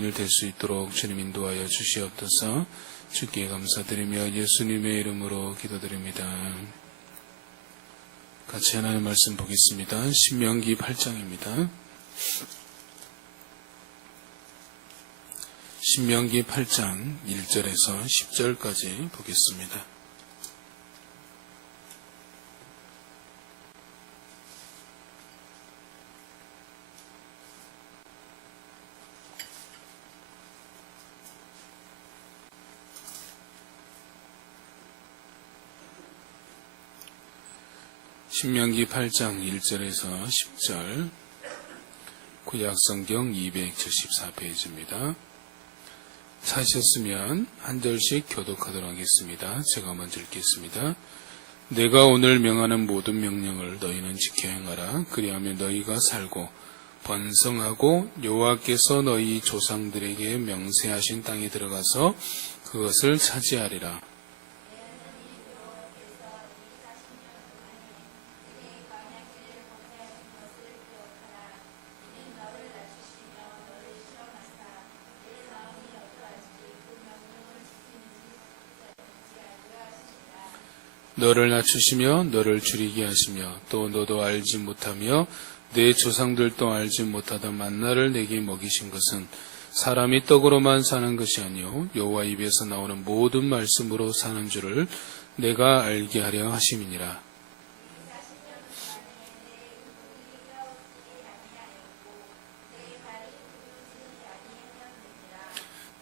될 수 있도록 주님 인도하여 주시옵소서. 주께 감사드리며 예수님의 이름으로 기도드립니다. 같이 하나님의 말씀 보겠습니다. 신명기 8장입니다. 신명기 8장 1절에서 10절까지 보겠습니다. 신명기 8장 1절에서 10절, 구약성경 274페이지입니다. 찾으셨으면 한 절씩 교독하도록 하겠습니다. 제가 먼저 읽겠습니다. 내가 오늘 명하는 모든 명령을 너희는 지켜 행하라. 그리하면 너희가 살고 번성하고 여호와께서 너희 조상들에게 명세하신 땅에 들어가서 그것을 차지하리라. 너를 낮추시며 너를 줄이게 하시며 또 너도 알지 못하며 내 조상들도 알지 못하던 만나를 내게 먹이신 것은 사람이 떡으로만 사는 것이 아니요 여호와 입에서 나오는 모든 말씀으로 사는 줄을 내가 알게 하려 하심이니라.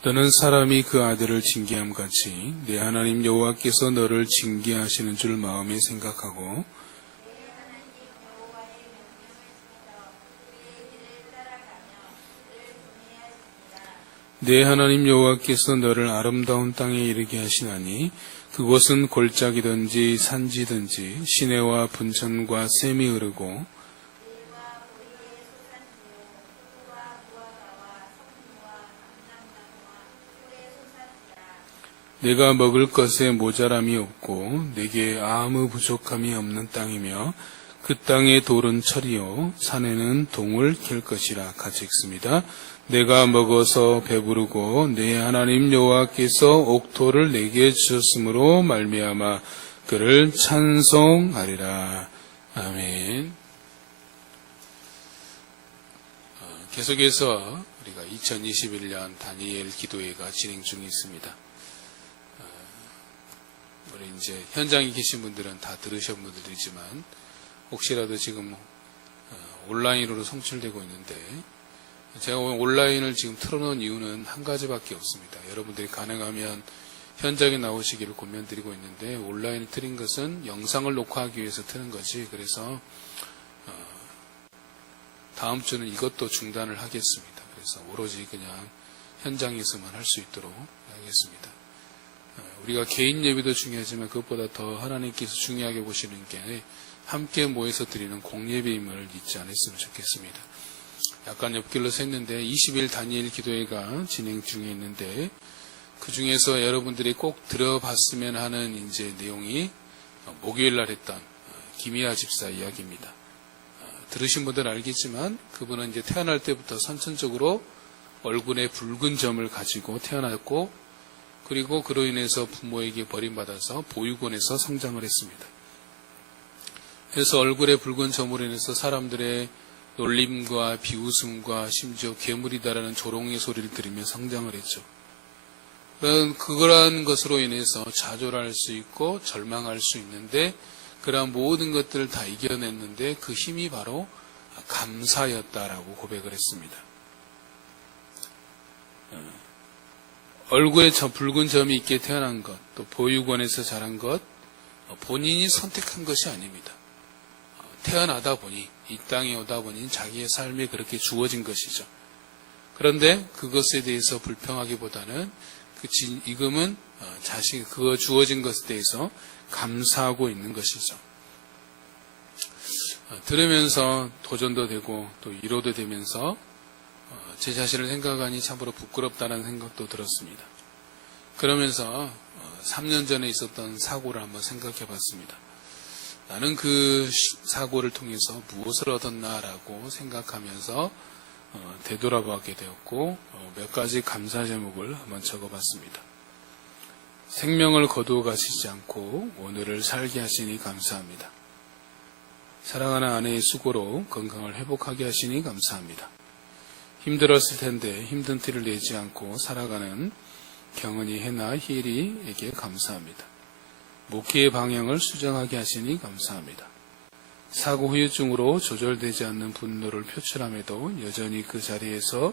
너는 사람이 그 아들을 징계함 같이 내 하나님 여호와께서 너를 징계하시는 줄 마음에 생각하고 내 하나님 여호와께서 너를 아름다운 땅에 이르게 하시나니 그곳은 골짜기든지 산지든지 시내와 분천과 샘이 흐르고 내가 먹을 것에 모자람이 없고 내게 아무 부족함이 없는 땅이며 그 땅의 돌은 철이요 산에는 동을 캘 것이라. 같이 읽습니다. 내가 먹어서 배부르고 내 하나님 여호와께서 옥토를 내게 주셨으므로 말미암아 그를 찬송하리라. 아멘. 계속해서 우리가 2021년 다니엘 기도회가 진행 중에 있습니다. 우리 이제 현장에 계신 분들은 다 들으신 분들이지만 혹시라도 지금 온라인으로 송출되고 있는데 제가 온라인을 지금 틀어놓은 이유는 한 가지밖에 없습니다. 여러분들이 가능하면 현장에 나오시기를 권면드리고 있는데 온라인을 틀인 것은 영상을 녹화하기 위해서 트는 거지. 그래서 다음 주는 이것도 중단을 하겠습니다. 그래서 오로지 그냥 현장에서만 할 수 있도록 하겠습니다. 우리가 개인 예배도 중요하지만 그것보다 더 하나님께서 중요하게 보시는 게 함께 모여서 드리는 공예배임을 잊지 않았으면 좋겠습니다. 약간 옆길로 샜는데 20일 다니엘 기도회가 진행 중에 있는데 그 중에서 여러분들이 꼭 들어봤으면 하는 이제 내용이 목요일 날 했던 김희아 집사 이야기입니다. 들으신 분들은 알겠지만 그분은 이제 태어날 때부터 선천적으로 얼굴에 붉은 점을 가지고 태어났고 그리고 그로 인해서 부모에게 버림받아서 보육원에서 성장을 했습니다. 그래서 얼굴에 붉은 점으로 인해서 사람들의 놀림과 비웃음과 심지어 괴물이다라는 조롱의 소리를 들으며 성장을 했죠. 그러한 것으로 인해서 좌절할 수 있고 절망할 수 있는데 그러한 모든 것들을 다 이겨냈는데 그 힘이 바로 감사였다라고 고백을 했습니다. 얼굴에 저 붉은 점이 있게 태어난 것, 또 보육원에서 자란 것, 본인이 선택한 것이 아닙니다. 태어나다 보니, 이 땅에 오다 보니 자기의 삶에 그렇게 주어진 것이죠. 그런데 그것에 대해서 불평하기보다는 지금은 그거 주어진 것에 대해서 감사하고 있는 것이죠. 들으면서 도전도 되고 또 위로도 되면서 제 자신을 생각하니 참으로 부끄럽다는 생각도 들었습니다. 그러면서 3년 전에 있었던 사고를 한번 생각해 봤습니다. 나는 그 사고를 통해서 무엇을 얻었나라고 생각하면서 되돌아보게 되었고 몇 가지 감사 제목을 한번 적어봤습니다. 생명을 거두어 가시지 않고 오늘을 살게 하시니 감사합니다. 사랑하는 아내의 수고로 건강을 회복하게 하시니 감사합니다. 힘들었을 텐데 힘든 티를 내지 않고 살아가는 경은이, 해나, 희리에게 감사합니다. 목회의 방향을 수정하게 하시니 감사합니다. 사고 후유증으로 조절되지 않는 분노를 표출함에도 여전히 그 자리에서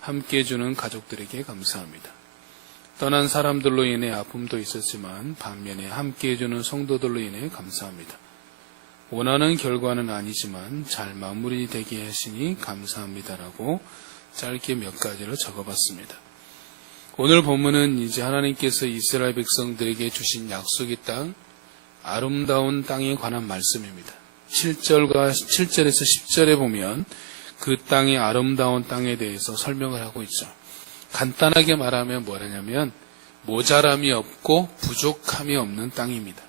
함께 해주는 가족들에게 감사합니다. 떠난 사람들로 인해 아픔도 있었지만 반면에 함께 해주는 성도들로 인해 감사합니다. 원하는 결과는 아니지만 잘 마무리되게 하시니 감사합니다라고 짧게 몇 가지를 적어봤습니다. 오늘 본문은 이제 하나님께서 이스라엘 백성들에게 주신 약속의 땅, 아름다운 땅에 관한 말씀입니다. 7절에서 10절에 보면 그 땅의 아름다운 땅에 대해서 설명을 하고 있죠. 간단하게 말하면 뭐냐면 모자람이 없고 부족함이 없는 땅입니다.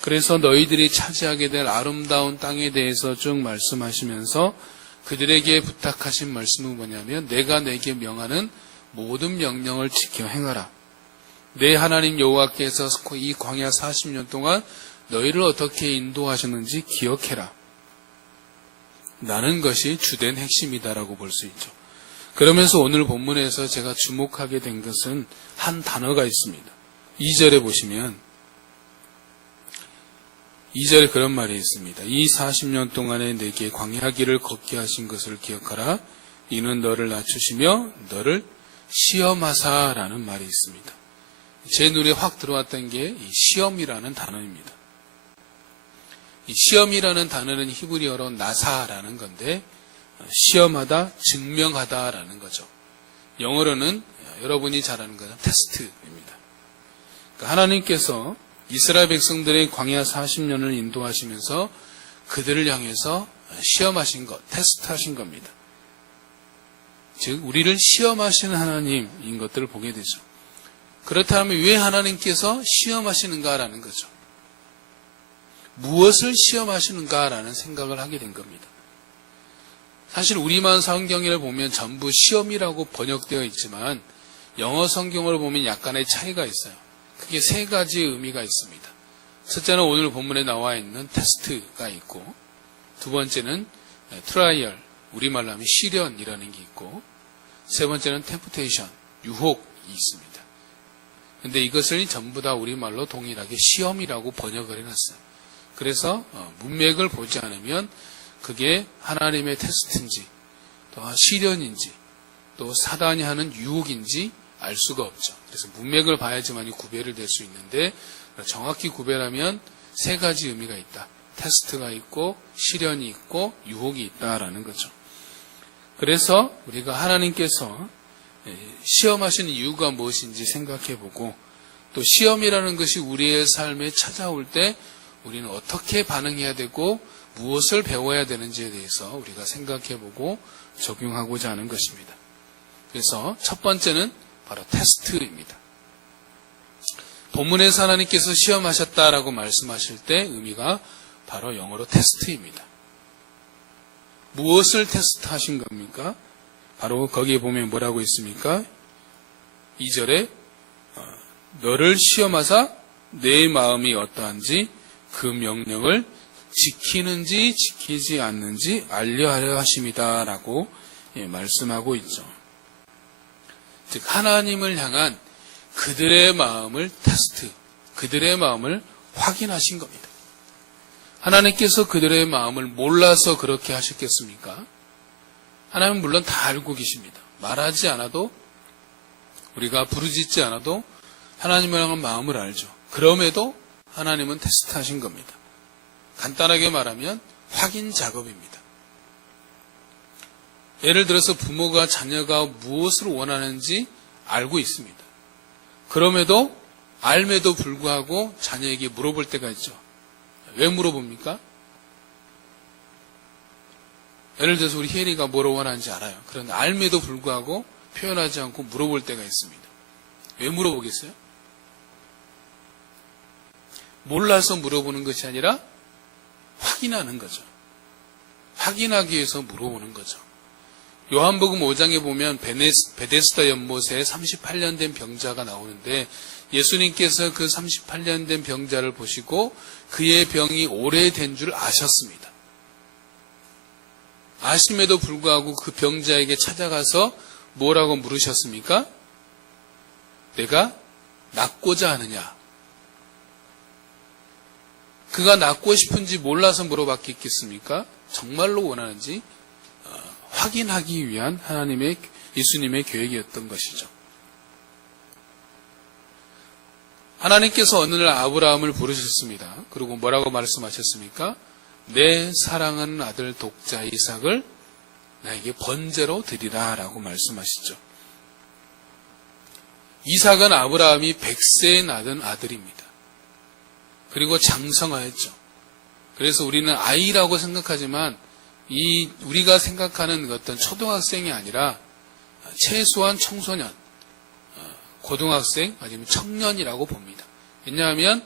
그래서 너희들이 차지하게 될 아름다운 땅에 대해서 쭉 말씀하시면서 그들에게 부탁하신 말씀은 뭐냐면 내가 내게 명하는 모든 명령을 지켜 행하라. 내 하나님 여호와께서 이 광야 40년 동안 너희를 어떻게 인도하셨는지 기억해라. 라는 것이 주된 핵심이다라고 볼 수 있죠. 그러면서 오늘 본문에서 제가 주목하게 된 것은 한 단어가 있습니다. 2절에 보시면 2절에 그런 말이 있습니다. 이 40년 동안에 내게 광야길을 걷게 하신 것을 기억하라. 이는 너를 낮추시며 너를 시험하사라는 말이 있습니다. 제 눈에 확 들어왔던 게 이 시험이라는 단어입니다. 이 시험이라는 단어는 히브리어로 나사라는 건데 시험하다, 증명하다라는 거죠. 영어로는 여러분이 잘 아는 거죠. 테스트입니다. 그러니까 하나님께서 이스라엘 백성들의 광야 40년을 인도하시면서 그들을 향해서 시험하신 것, 테스트하신 겁니다. 즉 우리를 시험하시는 하나님인 것들을 보게 되죠. 그렇다면 왜 하나님께서 시험하시는가라는 거죠. 무엇을 시험하시는가라는 생각을 하게 된 겁니다. 사실 우리만 성경을 보면 전부 시험이라고 번역되어 있지만 영어 성경을 보면 약간의 차이가 있어요. 크게 세 가지 의미가 있습니다. 첫째는 오늘 본문에 나와 있는 테스트가 있고, 두 번째는 트라이얼, 우리말로 하면 시련이라는 게 있고, 세 번째는 템프테이션, 유혹이 있습니다. 근데 이것을 전부 다 우리말로 동일하게 시험이라고 번역을 해놨어요. 그래서 문맥을 보지 않으면 그게 하나님의 테스트인지 또 시련인지 또 사단이 하는 유혹인지 알 수가 없죠. 그래서 문맥을 봐야지만 구별을 될 수 있는데 정확히 구별하면 세 가지 의미가 있다. 테스트가 있고 시련이 있고 유혹이 있다라는 거죠. 그래서 우리가 하나님께서 시험하시는 이유가 무엇인지 생각해보고 또 시험이라는 것이 우리의 삶에 찾아올 때 우리는 어떻게 반응해야 되고 무엇을 배워야 되는지에 대해서 우리가 생각해보고 적용하고자 하는 것입니다. 그래서 첫 번째는 바로 테스트입니다. 본문에서 하나님께서 시험하셨다라고 말씀하실 때 의미가 바로 영어로 테스트입니다. 무엇을 테스트하신 겁니까? 바로 거기에 보면 뭐라고 있습니까? 2절에 너를 시험하사 내 마음이 어떠한지 그 명령을 지키는지 지키지 않는지 알려하려 하심이다 라고 말씀하고 있죠. 즉 하나님을 향한 그들의 마음을 테스트, 그들의 마음을 확인하신 겁니다. 하나님께서 그들의 마음을 몰라서 그렇게 하셨겠습니까? 하나님은 물론 다 알고 계십니다. 말하지 않아도 우리가 부르짖지 않아도 하나님을 향한 마음을 알죠. 그럼에도 하나님은 테스트하신 겁니다. 간단하게 말하면 확인 작업입니다. 예를 들어서 부모가 자녀가 무엇을 원하는지 알고 있습니다. 그럼에도 알매도 불구하고 자녀에게 물어볼 때가 있죠. 왜 물어봅니까? 예를 들어서 우리 혜리가 뭘 원하는지 알아요. 그런데 알매도 불구하고 표현하지 않고 물어볼 때가 있습니다. 왜 물어보겠어요? 몰라서 물어보는 것이 아니라 확인하는 거죠. 확인하기 위해서 물어보는 거죠. 요한복음 5장에 보면 베데스다 연못에 38년 된 병자가 나오는데 예수님께서 그 38년 된 병자를 보시고 그의 병이 오래된 줄 아셨습니다. 아심에도 불구하고 그 병자에게 찾아가서 뭐라고 물으셨습니까? 내가 낫고자 하느냐? 그가 낫고 싶은지 몰라서 물어봤겠습니까? 정말로 원하는지 확인하기 위한 예수님의 계획이었던 것이죠. 하나님께서 어느 날 아브라함을 부르셨습니다. 그리고 뭐라고 말씀하셨습니까? 내 사랑하는 아들 독자 이삭을 나에게 번제로 드리라 라고 말씀하시죠. 이삭은 아브라함이 100세에 낳은 아들입니다. 그리고 장성하였죠. 그래서 우리는 아이라고 생각하지만 우리가 생각하는 어떤 초등학생이 아니라 최소한 청소년, 고등학생 아니면 청년이라고 봅니다. 왜냐하면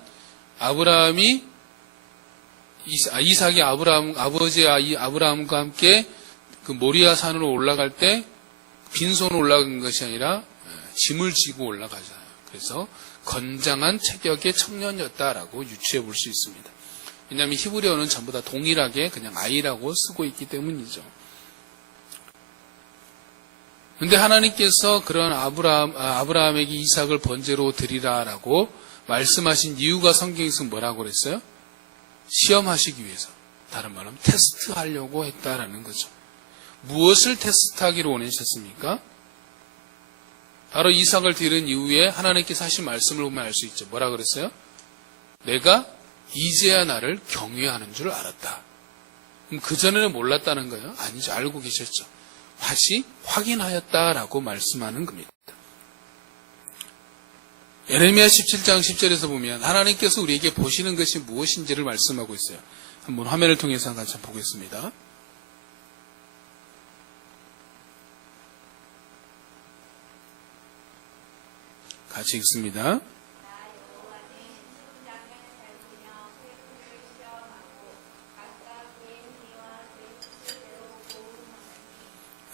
이삭이 아버지 아브라함과 함께 그 모리아 산으로 올라갈 때 빈손으로 올라간 것이 아니라 짐을 지고 올라가잖아요. 그래서 건장한 체격의 청년이었다라고 유추해 볼 수 있습니다. 왜냐하면 히브리어는 전부 다 동일하게 그냥 아이라고 쓰고 있기 때문이죠. 그런데 하나님께서 그런 아브라함에게 이삭을 번제로 드리라라고 말씀하신 이유가 성경에서 뭐라고 그랬어요? 시험하시기 위해서. 다른 말로 테스트하려고 했다라는 거죠. 무엇을 테스트하기로 원하셨습니까? 바로 이삭을 드린 이후에 하나님께서 하신 말씀을 보면 알 수 있죠. 뭐라 그랬어요? 내가 이제야 나를 경외하는 줄 알았다. 그럼 그전에는 몰랐다는 거예요? 아니죠. 알고 계셨죠. 다시 확인하였다라고 말씀하는 겁니다. 예레미야 17장 10절에서 보면 하나님께서 우리에게 보시는 것이 무엇인지를 말씀하고 있어요. 한번 화면을 통해서 같이 보겠습니다. 같이 읽습니다.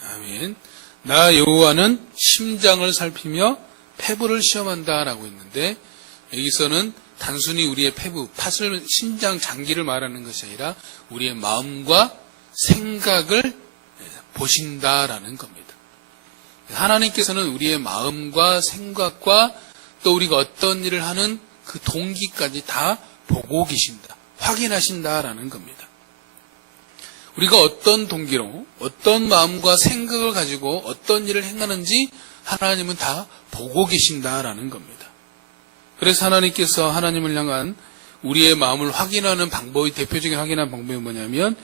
아멘. 나 여호와는 심장을 살피며 폐부를 시험한다라고 했는데 여기서는 단순히 우리의 폐부, 심장 장기를 말하는 것이 아니라 우리의 마음과 생각을 보신다라는 겁니다. 하나님께서는 우리의 마음과 생각과 또 우리가 어떤 일을 하는 그 동기까지 다 보고 계신다, 확인하신다라는 겁니다. 우리가 어떤 동기로, 어떤 마음과 생각을 가지고 어떤 일을 행하는지 하나님은 다 보고 계신다라는 겁니다. 그래서 하나님께서 하나님을 향한 우리의 마음을 확인하는 방법이, 대표적인 확인하는 방법이 뭐냐면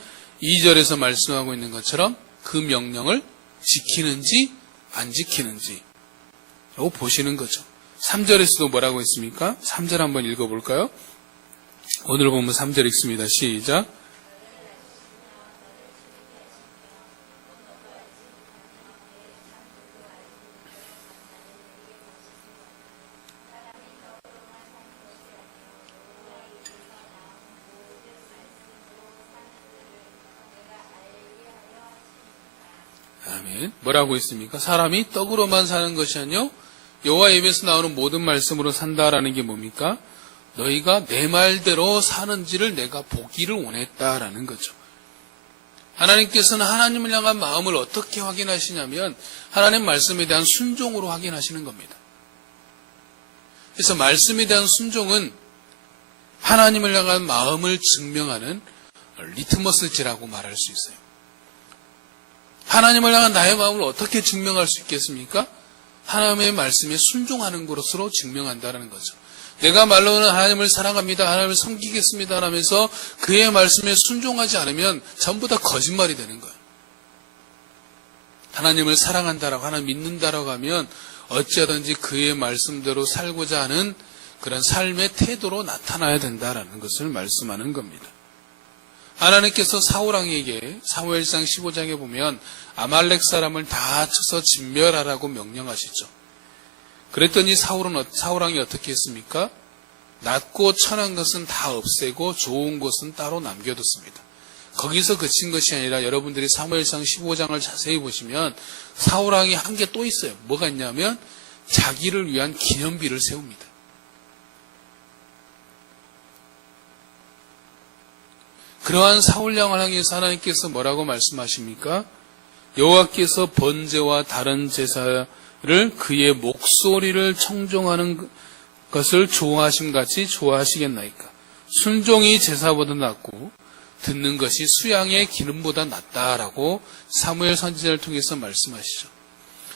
2절에서 말씀하고 있는 것처럼 그 명령을 지키는지 안 지키는지 라고 보시는 거죠. 3절에서도 뭐라고 했습니까? 3절 한번 읽어볼까요? 오늘 보면 3절 읽습니다. 시작. 아멘. 뭐라고 했습니까? 사람이 떡으로만 사는 것이 아니요 여호와 입에서 나오는 모든 말씀으로 산다라는 게 뭡니까? 너희가 내 말대로 사는지를 내가 보기를 원했다라는 거죠. 하나님께서는 하나님을 향한 마음을 어떻게 확인하시냐면 하나님 말씀에 대한 순종으로 확인하시는 겁니다. 그래서 말씀에 대한 순종은 하나님을 향한 마음을 증명하는 리트머스지라고 말할 수 있어요. 하나님을 향한 나의 마음을 어떻게 증명할 수 있겠습니까? 하나님의 말씀에 순종하는 것으로 증명한다는 거죠. 내가 말로는 하나님을 사랑합니다, 하나님을 섬기겠습니다 하면서 그의 말씀에 순종하지 않으면 전부 다 거짓말이 되는 거예요. 하나님을 사랑한다라고, 하나님 믿는다라고 하면 어찌하든지 그의 말씀대로 살고자 하는 그런 삶의 태도로 나타나야 된다라는 것을 말씀하는 겁니다. 하나님께서 사울왕에게 사무엘상 15장에 보면 아말렉 사람을 다 쳐서 진멸하라고 명령하시죠. 그랬더니 사울왕이 어떻게 했습니까? 낮고 천한 것은 다 없애고 좋은 것은 따로 남겨뒀습니다. 거기서 그친 것이 아니라 여러분들이 사무엘상 15장을 자세히 보시면 사울왕이 한 게 또 있어요. 뭐가 있냐면 자기를 위한 기념비를 세웁니다. 그러한 사울왕을 향해서 하나님께서 뭐라고 말씀하십니까? 여호와께서 번제와 다른 제사를 그의 목소리를 청종하는 것을 좋아하심 같이 좋아하시겠나이까? 순종이 제사보다 낫고 듣는 것이 수양의 기름보다 낫다라고 사무엘 선지자를 통해서 말씀하시죠.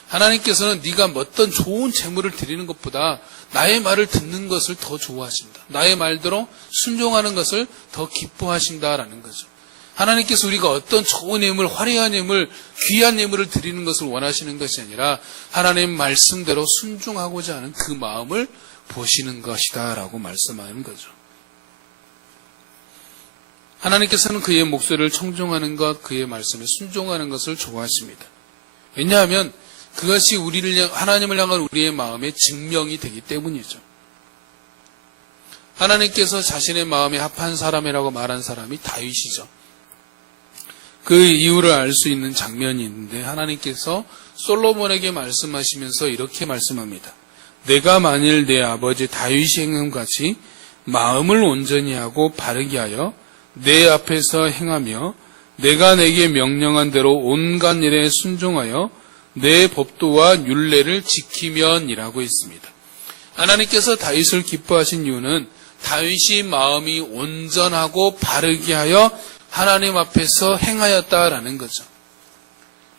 하나님께서는 네가 어떤 좋은 제물을 드리는 것보다 나의 말을 듣는 것을 더 좋아하신다. 나의 말대로 순종하는 것을 더 기뻐하신다라는 거죠. 하나님께서 우리가 어떤 좋은 예물, 화려한 예물, 귀한 예물을 드리는 것을 원하시는 것이 아니라 하나님 말씀대로 순종하고자 하는 그 마음을 보시는 것이다 라고 말씀하는 거죠. 하나님께서는 그의 목소리를 청종하는 것, 그의 말씀에 순종하는 것을 좋아하십니다. 왜냐하면 그것이 하나님을 향한 우리의 마음의 증명이 되기 때문이죠. 하나님께서 자신의 마음에 합한 사람이라고 말한 사람이 다윗이죠. 그 이유를 알 수 있는 장면이 있는데 하나님께서 솔로몬에게 말씀하시면서 이렇게 말씀합니다. 내가 만일 내 아버지 다윗의 행함같이 마음을 온전히 하고 바르게 하여 내 앞에서 행하며 내가 내게 명령한 대로 온갖 일에 순종하여 내 법도와 율례를 지키면이라고 했습니다. 하나님께서 다윗을 기뻐하신 이유는 다윗이 마음이 온전하고 바르게 하여 하나님 앞에서 행하였다라는 거죠.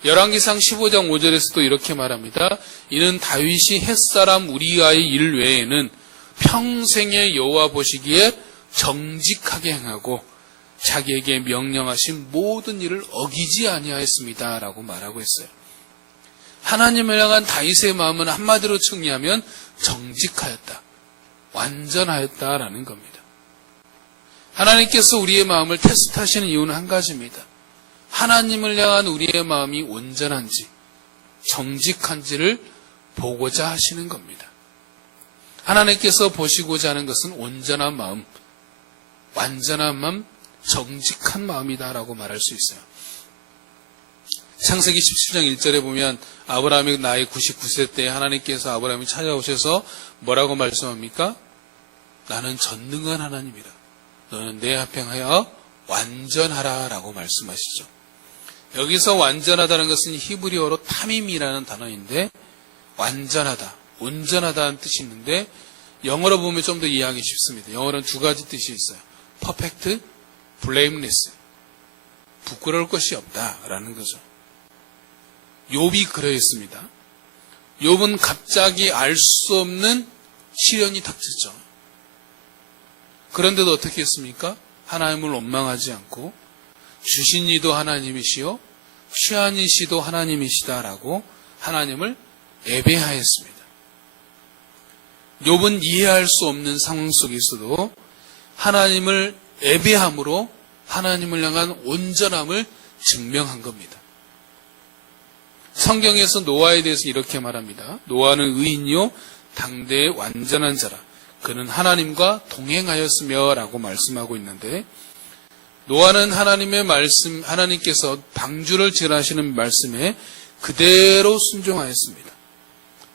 열왕기상 15장 5절에서도 이렇게 말합니다. 이는 다윗이 햇사람 우리아의 일 외에는 평생에 여호와 보시기에 정직하게 행하고 자기에게 명령하신 모든 일을 어기지 아니하였습니다 라고 말하고 있어요. 하나님을 향한 다윗의 마음은 한마디로 정리하면 정직하였다, 완전하였다라는 겁니다. 하나님께서 우리의 마음을 테스트하시는 이유는 한 가지입니다. 하나님을 향한 우리의 마음이 온전한지 정직한지를 보고자 하시는 겁니다. 하나님께서 보시고자 하는 것은 온전한 마음, 완전한 마음, 정직한 마음이다라고 말할 수 있어요. 창세기 17장 1절에 보면 아브라함이 나이 99세 때 하나님께서 아브라함이 찾아오셔서 뭐라고 말씀합니까? 나는 전능한 하나님이다. 너는 내 앞에 행하여 완전하라 라고 말씀하시죠. 여기서 완전하다는 것은 히브리어로 타밈이라는 단어인데 완전하다, 온전하다는 뜻이 있는데 영어로 보면 좀 더 이해하기 쉽습니다. 영어로는 두 가지 뜻이 있어요. 퍼펙트, blameless, 부끄러울 것이 없다라는 거죠. 욥이 그러했습니다. 욥은 갑자기 알 수 없는 시련이 닥쳤죠. 그런데도 어떻게 했습니까? 하나님을 원망하지 않고 주신 이도 하나님이시요 취한 이시도 하나님이시다라고 하나님을 예배하였습니다. 욥은 이해할 수 없는 상황 속에서도 하나님을 예배함으로 하나님을 향한 온전함을 증명한 겁니다. 성경에서 노아에 대해서 이렇게 말합니다. 노아는 의인이요 당대의 완전한 자라. 그는 하나님과 동행하였으며 라고 말씀하고 있는데 노아는 하나님의 말씀, 하나님께서 방주를 지으라시는 말씀에 그대로 순종하였습니다.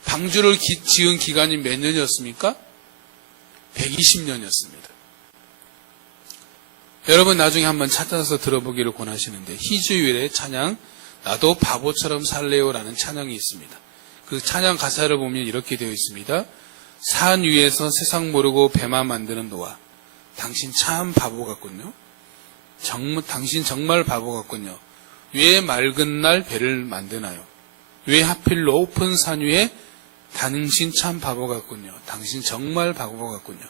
방주를 지은 기간이 몇 년이었습니까? 120년이었습니다. 여러분 나중에 한번 찾아서 들어보기를 권하시는데 희주일의 찬양 나도 바보처럼 살래요라는 찬양이 있습니다. 그 찬양 가사를 보면 이렇게 되어 있습니다. 산 위에서 세상 모르고 배만 만드는 노아, 당신 참 바보 같군요. 당신 정말 바보 같군요. 왜 맑은 날 배를 만드나요? 왜 하필 높은 산 위에 당신 참 바보 같군요. 당신 정말 바보 같군요.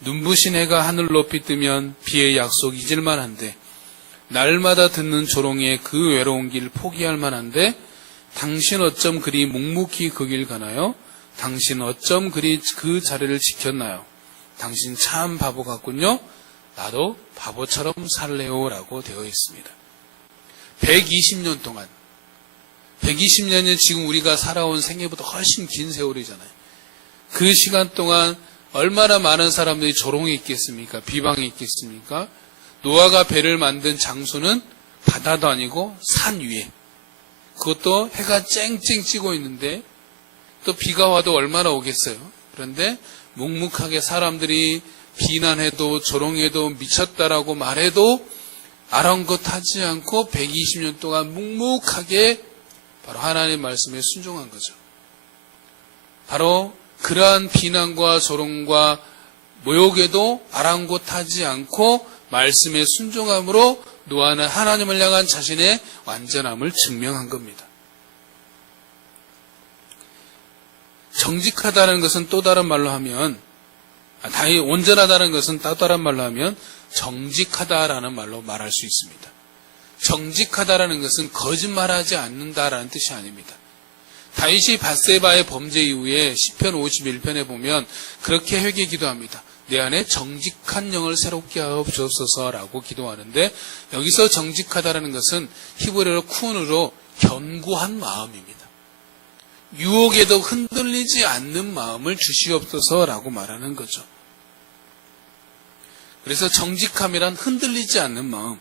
눈부신 해가 하늘 높이 뜨면 비의 약속 잊을 만한데 날마다 듣는 조롱에 그 외로운 길 포기할 만한데 당신 어쩜 그리 묵묵히 그 길 가나요? 당신 어쩜 그리 그 자리를 지켰나요? 당신 참 바보 같군요. 나도 바보처럼 살래요 라고 되어 있습니다. 120년 동안 120년이 지금 우리가 살아온 생애보다 훨씬 긴 세월이잖아요. 그 시간 동안 얼마나 많은 사람들이 조롱이 있겠습니까? 비방이 있겠습니까? 노아가 배를 만든 장소는 바다도 아니고 산 위에, 그것도 해가 쨍쨍 찌고 있는데 또 비가 와도 얼마나 오겠어요. 그런데 묵묵하게 사람들이 비난해도 조롱해도 미쳤다라고 말해도 아랑곳하지 않고 120년 동안 묵묵하게 바로 하나님의 말씀에 순종한 거죠. 바로 그러한 비난과 조롱과 모욕에도 아랑곳하지 않고 말씀에 순종함으로 노아는 하나님을 향한 자신의 완전함을 증명한 겁니다. 정직하다는 것은 또 다른 말로 하면, 온전하다는 것은 또 다른 말로 하면 정직하다라는 말로 말할 수 있습니다. 정직하다라는 것은 거짓말하지 않는다라는 뜻이 아닙니다. 다윗이 밧세바의 범죄 이후에 시편 51편에 보면 그렇게 회개 기도합니다. 내 안에 정직한 영을 새롭게 하여 주옵소서라고 기도하는데, 여기서 정직하다라는 것은 히브리어로 쿤으로 견고한 마음입니다. 유혹에도 흔들리지 않는 마음을 주시옵소서라고 말하는 거죠. 그래서 정직함이란 흔들리지 않는 마음,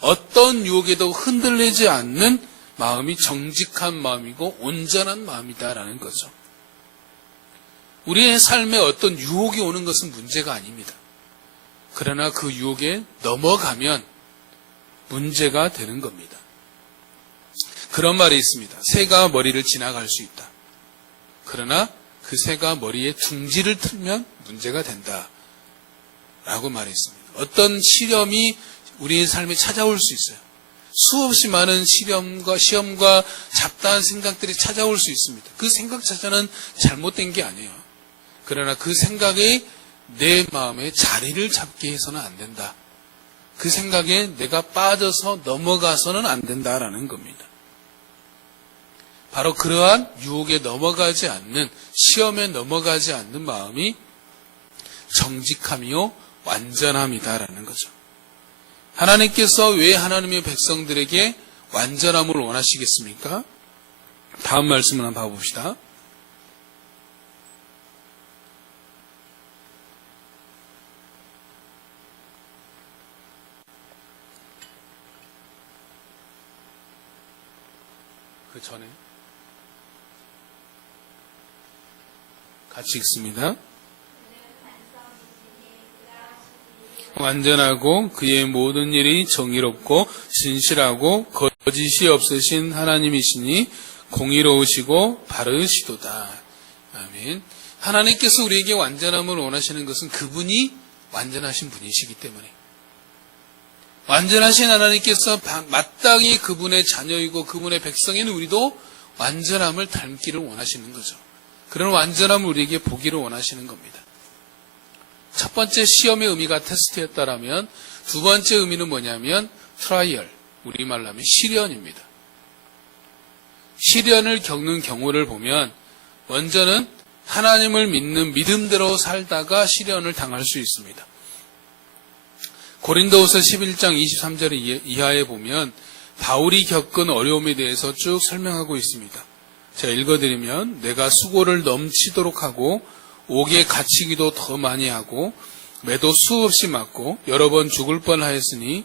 어떤 유혹에도 흔들리지 않는 마음이 정직한 마음이고 온전한 마음이다라는 거죠. 우리의 삶에 어떤 유혹이 오는 것은 문제가 아닙니다. 그러나 그 유혹에 넘어가면 문제가 되는 겁니다. 그런 말이 있습니다. 새가 머리를 지나갈 수 있다. 그러나 그 새가 머리에 둥지를 틀면 문제가 된다. 라고 말했습니다. 어떤 시험이 우리의 삶에 찾아올 수 있어요. 수없이 많은 시험과 잡다한 생각들이 찾아올 수 있습니다. 그 생각 자체는 잘못된 게 아니에요. 그러나 그 생각이 내 마음에 자리를 잡게 해서는 안 된다. 그 생각에 내가 빠져서 넘어가서는 안 된다라는 겁니다. 바로 그러한 유혹에 넘어가지 않는, 시험에 넘어가지 않는 마음이 정직함이요 완전함이다라는 거죠. 하나님께서 왜 하나님의 백성들에게 완전함을 원하시겠습니까? 다음 말씀을 한번 봐봅시다. 그 전에 같이 읽습니다. 완전하고 그의 모든 일이 정의롭고 진실하고 거짓이 없으신 하나님이시니 공의로우시고 바르시도다. 아멘. 하나님께서 우리에게 완전함을 원하시는 것은 그분이 완전하신 분이시기 때문에, 완전하신 하나님께서 마땅히 그분의 자녀이고 그분의 백성인 우리도 완전함을 닮기를 원하시는 거죠. 그런 완전함을 우리에게 보기를 원하시는 겁니다. 첫 번째 시험의 의미가 테스트였다라면, 두 번째 의미는 뭐냐면 트라이얼, 우리말로 하면 시련입니다. 시련을 겪는 경우를 보면 먼저는 하나님을 믿는 믿음대로 살다가 시련을 당할 수 있습니다. 고린도후서 11장 23절 이하에 보면 바울이 겪은 어려움에 대해서 쭉 설명하고 있습니다. 제가 읽어드리면, 내가 수고를 넘치도록 하고 옥에 갇히기도 더 많이 하고 매도 수없이 맞고 여러 번 죽을 뻔하였으니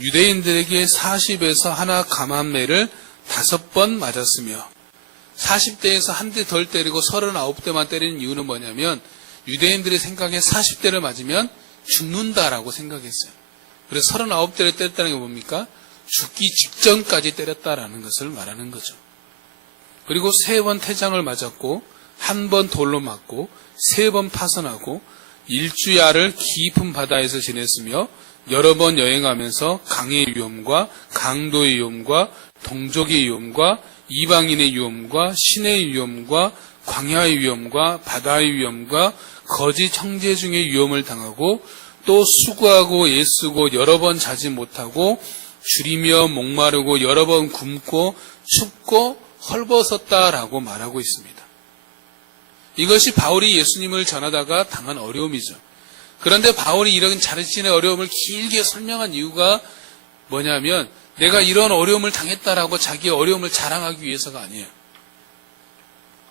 유대인들에게 40에서 하나 감한 매를 5번 맞았으며, 40대에서 한 대 덜 때리고 39대만 때리는 이유는 뭐냐면 유대인들의 생각에 40대를 맞으면 죽는다라고 생각했어요. 그래서 39대를 때렸다는 게 뭡니까? 죽기 직전까지 때렸다라는 것을 말하는 거죠. 그리고 3번 태장을 맞았고, 1번 돌로 맞고, 3번 파선하고, 일주야를 깊은 바다에서 지냈으며, 여러 번 여행하면서 강의 위험과 강도의 위험과 동족의 위험과 이방인의 위험과 신의 위험과 광야의 위험과 바다의 위험과 거짓 형제 중의 위험을 당하고, 또 수고하고 애쓰고 여러 번 자지 못하고 줄이며 목마르고 여러 번 굶고 춥고 헐벗었다라고 말하고 있습니다. 이것이 바울이 예수님을 전하다가 당한 어려움이죠. 그런데 바울이 이런 자신의 어려움을 길게 설명한 이유가 뭐냐면, 내가 이런 어려움을 당했다라고 자기의 어려움을 자랑하기 위해서가 아니에요.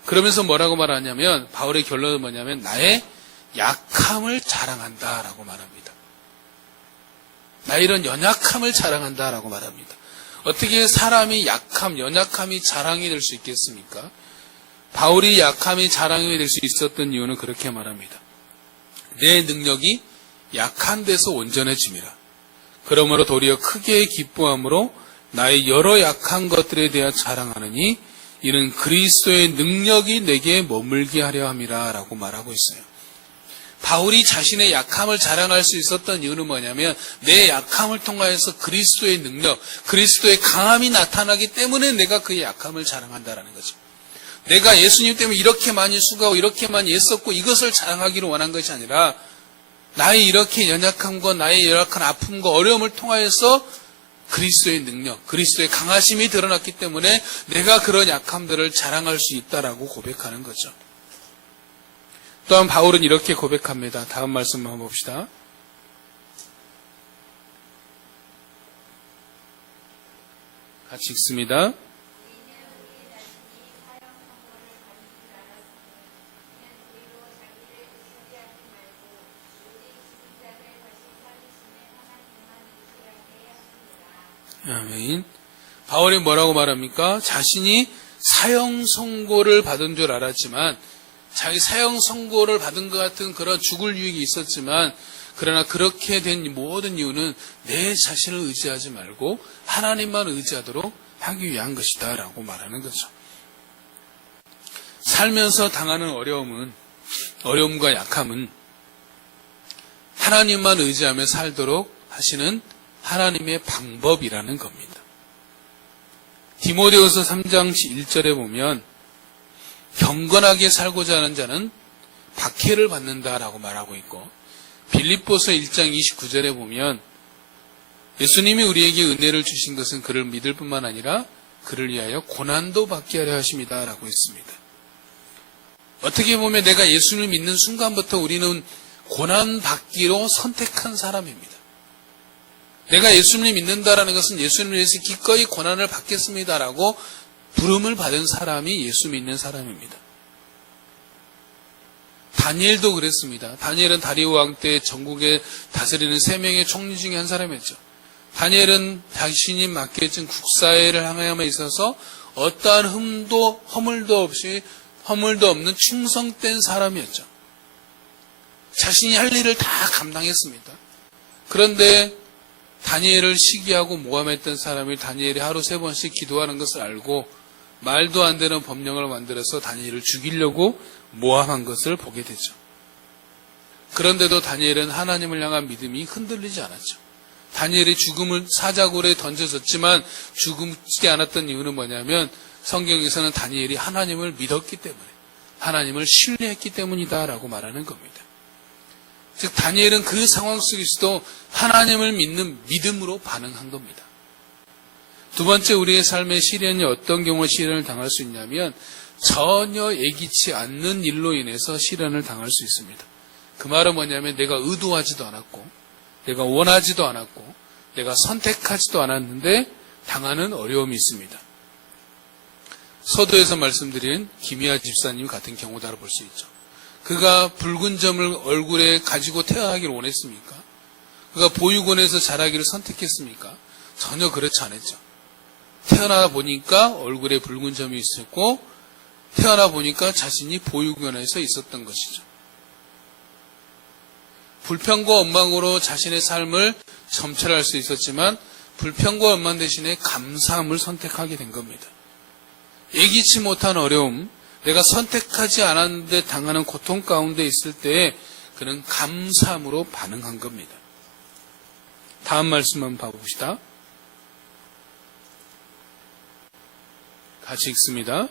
그러면서 뭐라고 말하냐면, 바울의 결론은 뭐냐면 나의 약함을 자랑한다라고 말합니다. 나 이런 연약함을 자랑한다라고 말합니다. 어떻게 사람이 연약함이 자랑이 될 수 있겠습니까? 바울이 약함이 자랑이 될 수 있었던 이유는 그렇게 말합니다. 내 능력이 약한 데서 온전해짐이라. 그러므로 도리어 크게 기뻐함으로 나의 여러 약한 것들에 대하여 자랑하느니 이는 그리스도의 능력이 내게 머물게 하려 함이라 라고 말하고 있어요. 바울이 자신의 약함을 자랑할 수 있었던 이유는 뭐냐면 내 약함을 통하여서 그리스도의 능력, 그리스도의 강함이 나타나기 때문에 내가 그의 약함을 자랑한다라는 거죠. 내가 예수님 때문에 이렇게 많이 수고하고 이렇게 많이 애썼고 이것을 자랑하기를 원한 것이 아니라 나의 이렇게 연약함과 나의 열악한 아픔과 어려움을 통하여서 그리스도의 능력, 그리스도의 강하심이 드러났기 때문에 내가 그런 약함들을 자랑할 수 있다라고 고백하는 거죠. 또한 바울은 이렇게 고백합니다. 다음 말씀 한번 봅시다. 같이 읽습니다. 아멘. 바울이 뭐라고 말합니까? 자신이 사형 선고를 받은 줄 알았지만 자기 사형 선고를 받은 것 같은 그런 죽을 유익이 있었지만 그러나 그렇게 된 모든 이유는 내 자신을 의지하지 말고 하나님만 의지하도록 하기 위한 것이다 라고 말하는 거죠. 살면서 당하는 어려움과 약함은 하나님만 의지하며 살도록 하시는 하나님의 방법이라는 겁니다. 디모데후서 3장 1절에 보면 경건하게 살고자 하는 자는 박해를 받는다라고 말하고 있고 빌립보서 1장 29절에 보면 예수님이 우리에게 은혜를 주신 것은 그를 믿을 뿐만 아니라 그를 위하여 고난도 받게 하려 하십니다 라고 했습니다. 어떻게 보면 내가 예수님을 믿는 순간부터 우리는 고난받기로 선택한 사람입니다. 내가 예수님을 믿는다라는 것은 예수님을 위해서 기꺼이 고난을 받겠습니다라고 부름을 받은 사람이 예수 믿는 사람입니다. 다니엘도 그랬습니다. 다니엘은 다리오 왕 때 전국에 다스리는 3명의 총리 중에 한 사람이었죠. 다니엘은 자신이 맡겨진 국사회를 향함에 있어서 어떠한 허물도 없는 충성된 사람이었죠. 자신이 할 일을 다 감당했습니다. 그런데 다니엘을 시기하고 모함했던 사람이 다니엘이 하루 3번씩 기도하는 것을 알고 말도 안 되는 법령을 만들어서 다니엘을 죽이려고 모함한 것을 보게 되죠. 그런데도 다니엘은 하나님을 향한 믿음이 흔들리지 않았죠. 다니엘이 죽음을 사자굴에 던져졌지만 죽지 않았던 이유는 뭐냐면 성경에서는 다니엘이 하나님을 믿었기 때문에 하나님을 신뢰했기 때문이다라고 말하는 겁니다. 즉 다니엘은 그 상황 속에서도 하나님을 믿는 믿음으로 반응한 겁니다. 두 번째 우리의 삶의 시련이 어떤 경우에 시련을 당할 수 있냐면 전혀 예기치 않는 일로 인해서 시련을 당할 수 있습니다. 그 말은 뭐냐면 내가 의도하지도 않았고 내가 원하지도 않았고 내가 선택하지도 않았는데 당하는 어려움이 있습니다. 서두에서 말씀드린 김희아 집사님 같은 경우다라고 볼 수 있죠. 그가 붉은 점을 얼굴에 가지고 태어나기를 원했습니까? 그가 보육원에서 자라기를 선택했습니까? 전혀 그렇지 않았죠. 태어나 보니까 얼굴에 붉은 점이 있었고 태어나 보니까 자신이 보육원에서 있었던 것이죠. 불평과 원망으로 자신의 삶을 점철할 수 있었지만 불평과 원망 대신에 감사함을 선택하게 된 겁니다. 예기치 못한 어려움, 내가 선택하지 않았는데 당하는 고통 가운데 있을 때 그는 감사함으로 반응한 겁니다. 다음 말씀 한번 봐봅시다. 같이 읽습니다.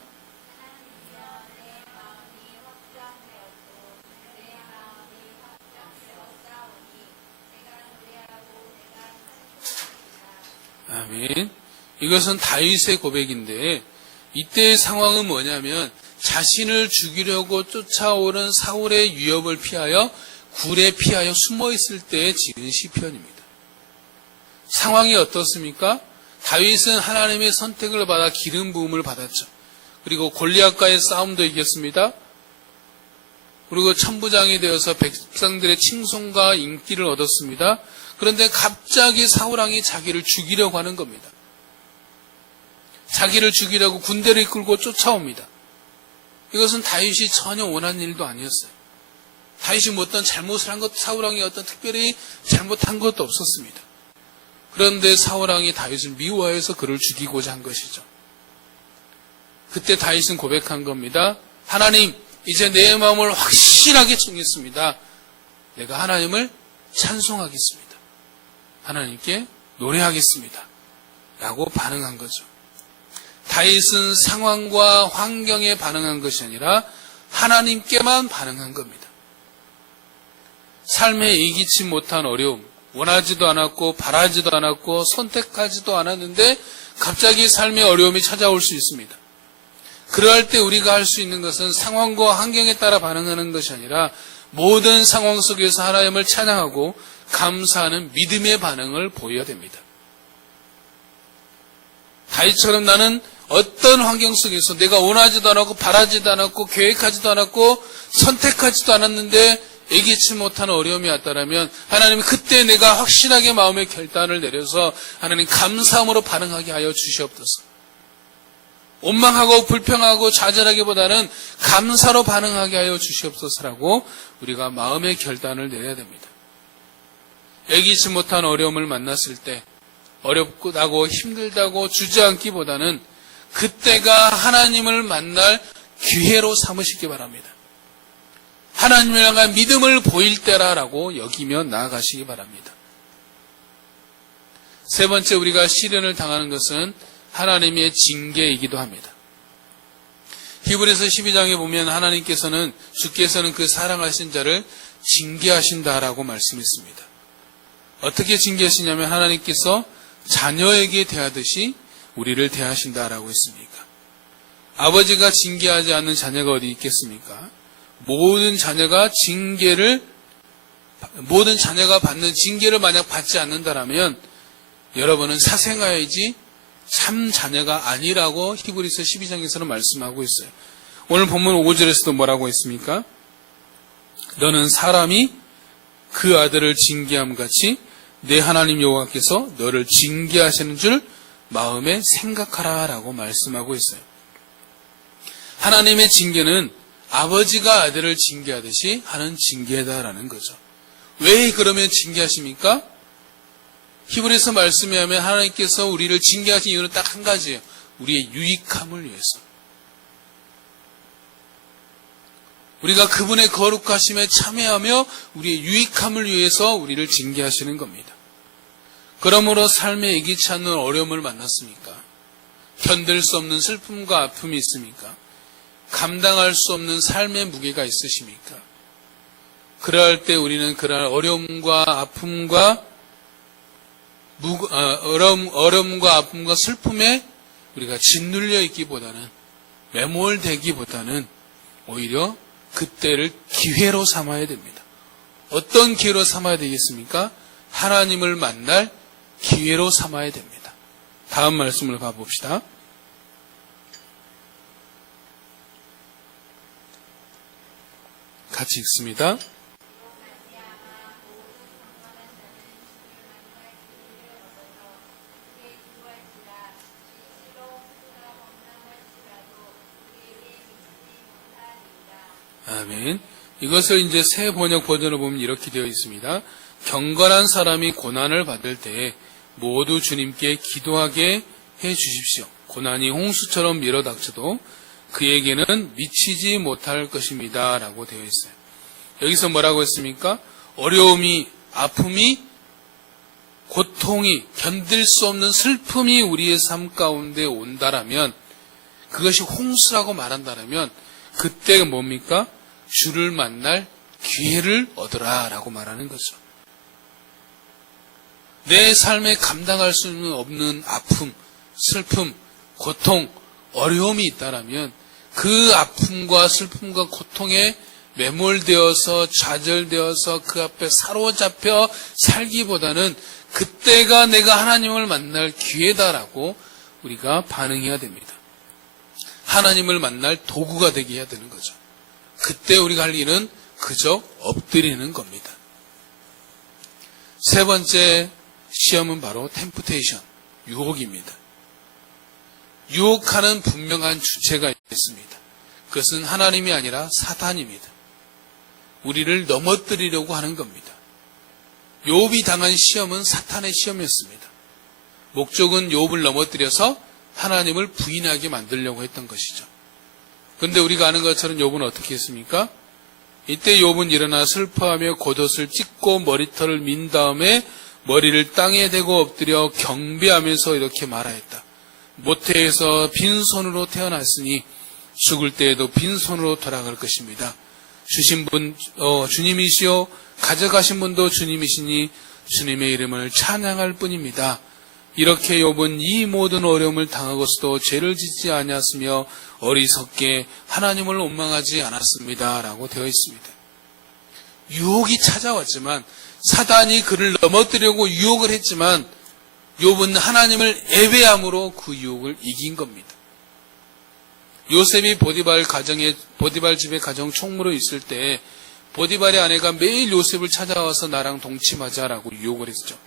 아멘. 이것은 다윗의 고백인데 이때의 상황은 뭐냐면 자신을 죽이려고 쫓아오는 사울의 위협을 피하여 굴에 피하여 숨어있을 때에 지은 시편입니다. 상황이 어떻습니까? 다윗은 하나님의 선택을 받아 기름 부음을 받았죠. 그리고 골리앗과의 싸움도 이겼습니다. 그리고 천부장이 되어서 백성들의 칭송과 인기를 얻었습니다. 그런데 갑자기 사울왕이 자기를 죽이려고 하는 겁니다. 자기를 죽이려고 군대를 이끌고 쫓아옵니다. 이것은 다윗이 전혀 원한 일도 아니었어요. 다윗이 뭐 어떤 잘못을 한 것, 사울왕이 어떤 특별히 잘못한 것도 없었습니다. 그런데 사울왕이 다윗을 미워해서 그를 죽이고자 한 것이죠. 그때 다윗은 고백한 겁니다. 하나님, 이제 내 마음을 확실하게 정했습니다. 내가 하나님을 찬송하겠습니다. 하나님께 노래하겠습니다. 라고 반응한 거죠. 다윗은 상황과 환경에 반응한 것이 아니라 하나님께만 반응한 겁니다. 삶에 이기치 못한 어려움, 원하지도 않았고 바라지도 않았고 선택하지도 않았는데 갑자기 삶의 어려움이 찾아올 수 있습니다. 그럴 때 우리가 할 수 있는 것은 상황과 환경에 따라 반응하는 것이 아니라 모든 상황 속에서 하나님을 찬양하고 감사하는 믿음의 반응을 보여야 됩니다. 다윗처럼 나는 어떤 환경 속에서 내가 원하지도 않았고 바라지도 않았고 계획하지도 않았고 선택하지도 않았는데 예기치 못한 어려움이 왔다면 하나님이 그때 내가 확실하게 마음의 결단을 내려서 하나님 감사함으로 반응하게 하여 주시옵소서. 원망하고 불평하고 좌절하기보다는 감사로 반응하게 하여 주시옵소서라고 우리가 마음의 결단을 내려야 됩니다. 예기치 못한 어려움을 만났을 때 어렵다고 힘들다고 주저앉기보다는 그때가 하나님을 만날 기회로 삼으시기 바랍니다. 하나님을 향한 믿음을 보일 때라라고 여기며 나아가시기 바랍니다. 세 번째, 우리가 시련을 당하는 것은 하나님의 징계이기도 합니다. 히브리서 12장에 보면 하나님께서는 주께서는 그 사랑하신 자를 징계하신다라고 말씀했습니다. 어떻게 징계하시냐면 하나님께서 자녀에게 대하듯이 우리를 대하신다라고 했습니까? 아버지가 징계하지 않는 자녀가 어디 있겠습니까? 모든 자녀가 받는 징계를 만약 받지 않는다라면 여러분은 사생아이지 참 자녀가 아니라고 히브리서 12장에서는 말씀하고 있어요. 오늘 본문 5절에서도 뭐라고 했습니까? 너는 사람이 그 아들을 징계함 같이 내 하나님 여호와께서 너를 징계하시는 줄 마음에 생각하라 라고 말씀하고 있어요. 하나님의 징계는 아버지가 아들을 징계하듯이 하는 징계다라는 거죠. 왜 그러면 징계하십니까? 히브리서 말씀에 하면 하나님께서 우리를 징계하신 이유는 딱 한 가지예요. 우리의 유익함을 위해서. 우리가 그분의 거룩하심에 참여하며 우리의 유익함을 위해서 우리를 징계하시는 겁니다. 그러므로 삶에 예기치 않는 어려움을 만났습니까? 견딜 수 없는 슬픔과 아픔이 있습니까? 감당할 수 없는 삶의 무게가 있으십니까? 그럴 때 우리는 그런 어려움과 아픔과 슬픔에 우리가 짓눌려 있기보다는 매몰되기보다는 오히려 그때를 기회로 삼아야 됩니다. 어떤 기회로 삼아야 되겠습니까? 하나님을 만날 기회로 삼아야 됩니다. 다음 말씀을 가봅시다. 같이 읽습니다. 아멘. 이것을 이제 새 번역 버전으로 보면 이렇게 되어 있습니다. 경건한 사람이 고난을 받을 때에 모두 주님께 기도하게 해 주십시오. 고난이 홍수처럼 밀어닥쳐도 그에게는 미치지 못할 것입니다. 라고 되어 있어요. 여기서 뭐라고 했습니까? 어려움이, 아픔이, 고통이, 견딜 수 없는 슬픔이 우리의 삶 가운데 온다라면, 그것이 홍수라고 말한다라면 그때가 뭡니까? 주를 만날 기회를 얻으라 라고 말하는 거죠. 내 삶에 감당할 수 없는 아픔, 슬픔, 고통, 어려움이 있다라면 그 아픔과 슬픔과 고통에 매몰되어서 좌절되어서 그 앞에 사로잡혀 살기보다는 그때가 내가 하나님을 만날 기회다라고 우리가 반응해야 됩니다. 하나님을 만날 도구가 되게 해야 되는 거죠. 그때 우리가 할 일은 그저 엎드리는 겁니다. 세 번째 시험은 바로 템프테이션, 유혹입니다. 유혹하는 분명한 주체가 있습니다. 그것은 하나님이 아니라 사탄입니다. 우리를 넘어뜨리려고 하는 겁니다. 욥이 당한 시험은 사탄의 시험이었습니다. 목적은 욥을 넘어뜨려서 하나님을 부인하게 만들려고 했던 것이죠. 그런데 우리가 아는 것처럼 욥은 어떻게 했습니까? 이때 욥은 일어나 슬퍼하며 겉옷을 찢고 머리털을 민 다음에 머리를 땅에 대고 엎드려 경배하면서 이렇게 말하였다. 모태에서 빈손으로 태어났으니 죽을 때에도 빈손으로 돌아갈 것입니다. 주신 분 주님이시요 가져가신 분도 주님이시니 주님의 이름을 찬양할 뿐입니다. 이렇게 욥은 이 모든 어려움을 당하고서도 죄를 짓지 아니하였으며 어리석게 하나님을 원망하지 않았습니다. 라고 되어 있습니다. 유혹이 찾아왔지만 사단이 그를 넘어뜨리려고 유혹을 했지만 욥은 하나님을 예배함으로 그 유혹을 이긴 겁니다. 요셉이 보디발 집의 가정 총무로 있을 때 보디발의 아내가 매일 요셉을 찾아와서 나랑 동침하자라고 유혹을 했죠.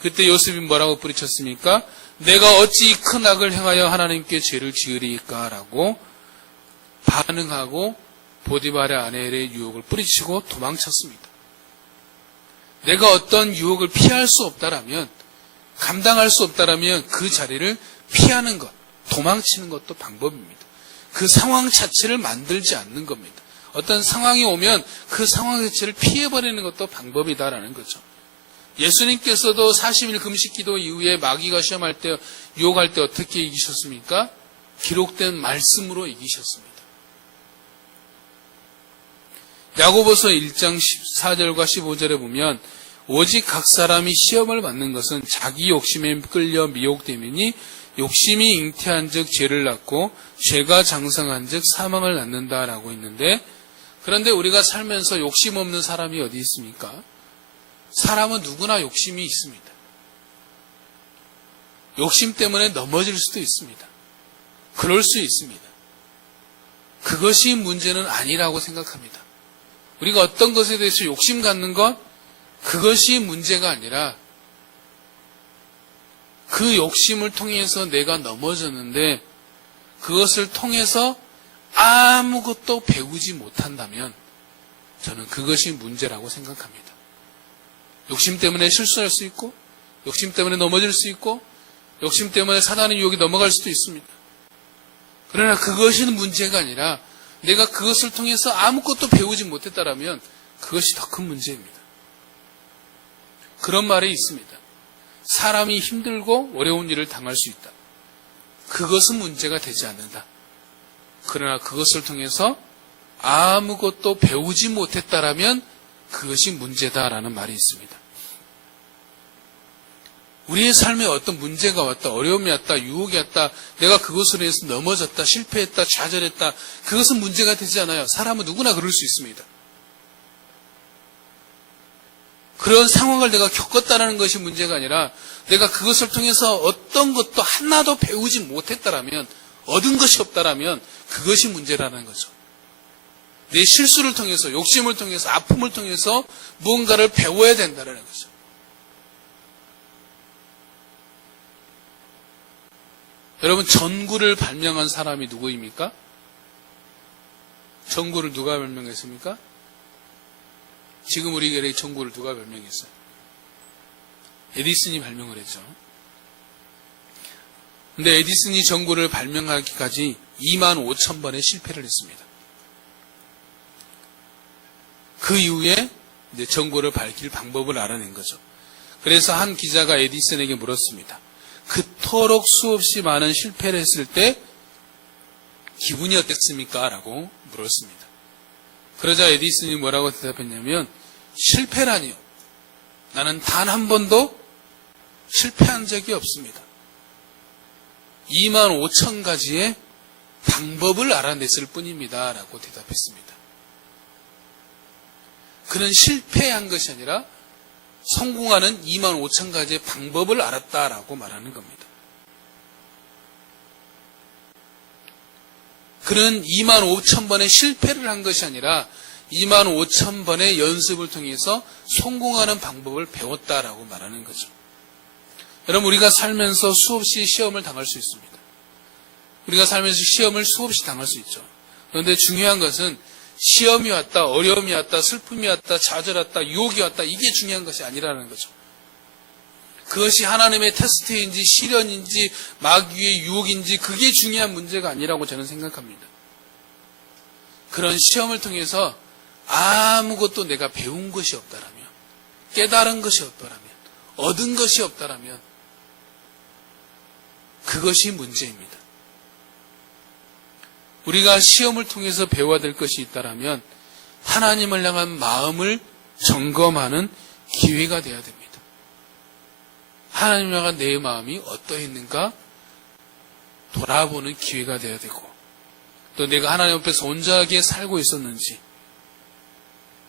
그때 요셉이 뭐라고 뿌리쳤습니까? 내가 어찌 이 큰 악을 행하여 하나님께 죄를 지으리까? 라고 반응하고 보디발의 아내의 유혹을 뿌리치고 도망쳤습니다. 내가 어떤 유혹을 피할 수 없다라면, 감당할 수 없다라면 그 자리를 피하는 것, 도망치는 것도 방법입니다. 그 상황 자체를 만들지 않는 겁니다. 어떤 상황이 오면 그 상황 자체를 피해버리는 것도 방법이다라는 거죠. 예수님께서도 40일 금식기도 이후에 마귀가 시험할 때, 유혹할 때 어떻게 이기셨습니까? 기록된 말씀으로 이기셨습니다. 야고보서 1장 14절과 15절에 보면 오직 각 사람이 시험을 받는 것은 자기 욕심에 끌려 미혹됨이니 욕심이 잉태한 즉 죄를 낳고 죄가 장성한 즉 사망을 낳는다라고 있는데, 그런데 우리가 살면서 욕심 없는 사람이 어디 있습니까? 사람은 누구나 욕심이 있습니다. 욕심 때문에 넘어질 수도 있습니다. 그럴 수 있습니다. 그것이 문제는 아니라고 생각합니다. 우리가 어떤 것에 대해서 욕심 갖는 것, 그것이 문제가 아니라 그 욕심을 통해서 내가 넘어졌는데 그것을 통해서 아무것도 배우지 못한다면 저는 그것이 문제라고 생각합니다. 욕심 때문에 실수할 수 있고, 욕심 때문에 넘어질 수 있고, 욕심 때문에 사단의 유혹이 넘어갈 수도 있습니다. 그러나 그것이 문제가 아니라 내가 그것을 통해서 아무것도 배우지 못했다라면 그것이 더 큰 문제입니다. 그런 말이 있습니다. 사람이 힘들고 어려운 일을 당할 수 있다. 그것은 문제가 되지 않는다. 그러나 그것을 통해서 아무것도 배우지 못했다라면 그것이 문제다라는 말이 있습니다. 우리의 삶에 어떤 문제가 왔다, 어려움이 왔다, 유혹이 왔다, 내가 그것으로 인해서 넘어졌다, 실패했다, 좌절했다, 그것은 문제가 되지 않아요. 사람은 누구나 그럴 수 있습니다. 그런 상황을 내가 겪었다는 것이 문제가 아니라 내가 그것을 통해서 어떤 것도 하나도 배우지 못했다라면, 얻은 것이 없다라면 그것이 문제라는 거죠. 내 실수를 통해서, 욕심을 통해서, 아픔을 통해서 무언가를 배워야 된다는 거죠. 여러분, 전구를 발명한 사람이 누구입니까? 전구를 누가 발명했습니까? 지금 우리에게 전구를 누가 발명했어요? 에디슨이 발명을 했죠. 근데 에디슨이 전구를 발명하기까지 25,000번의 실패를 했습니다. 그 이후에 이제 전구를 밝힐 방법을 알아낸 거죠. 그래서 한 기자가 에디슨에게 물었습니다. 그토록 수없이 많은 실패를 했을 때 기분이 어땠습니까? 라고 물었습니다. 그러자 에디슨이 뭐라고 대답했냐면, 실패라니요. 나는 단 한 번도 실패한 적이 없습니다. 25,000가지의 방법을 알아냈을 뿐입니다. 라고 대답했습니다. 그는 실패한 것이 아니라 성공하는 25,000가지의 방법을 알았다라고 말하는 겁니다. 그는 25,000번의 실패를 한 것이 아니라 25,000번의 연습을 통해서 성공하는 방법을 배웠다라고 말하는 거죠. 여러분, 우리가 살면서 수없이 시험을 당할 수 있습니다. 우리가 살면서 시험을 수없이 당할 수 있죠. 그런데 중요한 것은 시험이 왔다, 어려움이 왔다, 슬픔이 왔다, 좌절 왔다, 유혹이 왔다, 이게 중요한 것이 아니라는 거죠. 그것이 하나님의 테스트인지 시련인지 마귀의 유혹인지 그게 중요한 문제가 아니라고 저는 생각합니다. 그런 시험을 통해서 아무것도 내가 배운 것이 없다라면, 깨달은 것이 없다라면, 얻은 것이 없다라면 그것이 문제입니다. 우리가 시험을 통해서 배워야 될 것이 있다라면 하나님을 향한 마음을 점검하는 기회가 되어야 됩니다. 하나님을 향한 내 마음이 어떠했는가 돌아보는 기회가 되어야 되고, 또 내가 하나님 앞에서 온전하게 살고 있었는지